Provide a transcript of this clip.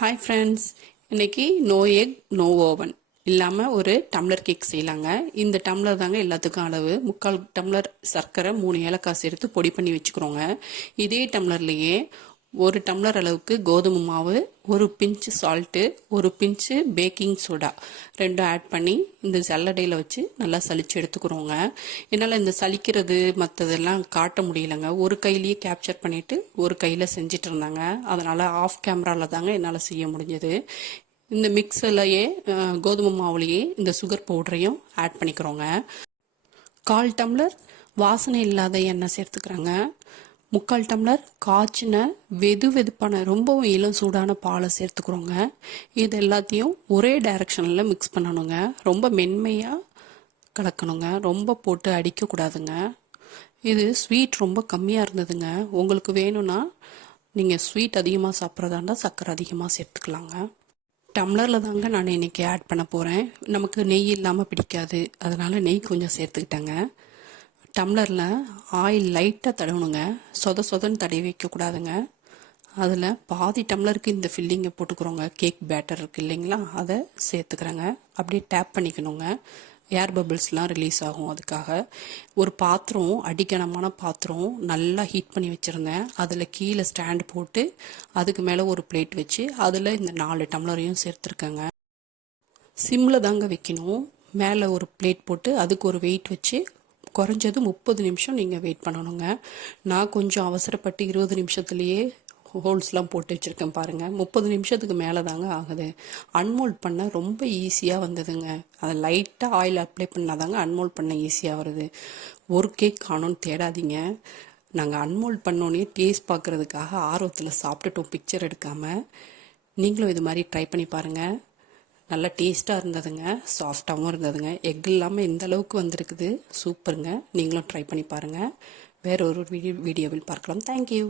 Hi friends இன்னைக்கு no egg no oven இல்லாமல் ஒரு டம்ளர் கேக் செய்யலாங்க. இந்த டம்ளர் தாங்க எல்லாத்துக்கும் அளவு. முக்கால் டம்ளர் சர்க்கரை மூணு ஏலக்காய் சேர்த்து பொடி பண்ணி வச்சுக்கிறோங்க. இதே டம்ளர்லேயே ஒரு டம்ளர் அளவுக்கு கோதுமை மாவு ஒரு பிஞ்சு சால்ட்டு ஒரு பிஞ்சு பேக்கிங் சோடா ரெண்டும் ஆட் பண்ணி இந்த ஜல்லடையில் வச்சு நல்லா சளிச்சு எடுத்துக்கிறோங்க. என்னால் இந்த சலிக்கிறது மற்றதெல்லாம் காட்ட முடியலங்க. ஒரு கையிலேயே கேப்சர் பண்ணிட்டு ஒரு கையில் செஞ்சுட்டு இருந்தாங்க. அதனால் ஆஃப் கேமராவில் தாங்க என்னால் செய்ய முடிஞ்சது. இந்த மிக்சர்லையே கோதுமை மாவுலேயே இந்த சுகர் பவுடரையும் ஆட் பண்ணிக்கிறோங்க. கால் டம்ளர் வாசனை இல்லாத எண்ணெய் சேர்த்துக்கிறேங்க. முக்கால் டம்ளர் காய்ச்சின வெது வெதுப்பான ரொம்பவும் இளம் சூடான பாலை சேர்த்துக்கிறோங்க. இது எல்லாத்தையும் ஒரே டைரக்ஷனில் மிக்ஸ் பண்ணணுங்க. ரொம்ப மென்மையாக கலக்கணுங்க. ரொம்ப போட்டு அடிக்கக்கூடாதுங்க. இது ஸ்வீட் ரொம்ப கம்மியாக இருந்ததுங்க. உங்களுக்கு வேணும்னா நீங்கள் ஸ்வீட் அதிகமாக சாப்பிட்றதா இருந்தால் சர்க்கரை அதிகமாக சேர்த்துக்கலாங்க. டம்ளரில் தாங்க நான் இன்றைக்கி ஆட் பண்ண போகிறேன் நமக்கு நெய் இல்லாமல் பிடிக்காது. அதனால் நெய் கொஞ்சம் சேர்த்துக்கிட்டேங்க. டம்ளரில் ஆயில் லைட்டாக தடவணுங்க. சொத சொதன்னு தடவி வைக்கக்கூடாதுங்க அதில் பாதி டம்ளருக்கு இந்த ஃபில்லிங்கை போட்டுக்கிறோங்க. கேக் பேட்டர் இருக்குது இல்லைங்களா? அதை சேர்த்துக்கிறேங்க. அப்படியே டேப் பண்ணிக்கணுங்க. ஏர் பபிள்ஸ்லாம் ரிலீஸ் ஆகும் அதுக்காக. ஒரு பாத்திரம் அடிக்கணமான பாத்திரம் நல்லா ஹீட் பண்ணி வச்சுருந்தேன். அதில் கீழே ஸ்டாண்ட் போட்டு அதுக்கு மேலே ஒரு பிளேட் வச்சு அதில் இந்த நாலு டம்ளரையும் சேர்த்துருக்கேங்க. சிம்மில் தாங்க வைக்கணும். மேலே ஒரு பிளேட் போட்டு அதுக்கு ஒரு வெயிட் வச்சு குறைஞ்சது முப்பது நிமிஷம் நீங்கள் வெயிட் பண்ணணுங்க. நான் கொஞ்சம் அவசரப்பட்டு இருபது நிமிஷத்துலேயே ஹோல்ஸ்லாம் போட்டு வச்சுருக்கேன் பாருங்கள் முப்பது நிமிஷத்துக்கு மேலே தாங்க ஆகுது. அன்மோல்ட் பண்ண ரொம்ப ஈஸியாக வந்ததுங்க. அதை லைட்டாக ஆயில் அப்ளை பண்ணால் தாங்க அன்மோல்ட் பண்ண ஈஸியாக வருது. ஒரு கேக் காணும்னு தேடாதீங்க. நாங்கள் அன்மோல்ட் பண்ணோன்னே டேஸ்ட் பார்க்குறதுக்காக ஆர்வத்தில் சாப்பிட்டுட்டோம் பிக்சர் எடுக்காமல் நீங்களும் இது மாதிரி ட்ரை பண்ணி பாருங்கள் நல்லா டேஸ்ட்டாக இருந்ததுங்க. சாஃப்டாகவும் இருந்ததுங்க. எக் இல்லாமல் இந்த அளவுக்கு வந்திருக்குது சூப்பருங்க. நீங்களும் ட்ரை பண்ணி பாருங்கள் வேற ஒரு வீடியோ வீடியோவில் பார்க்கலாம். தேங்க்யூ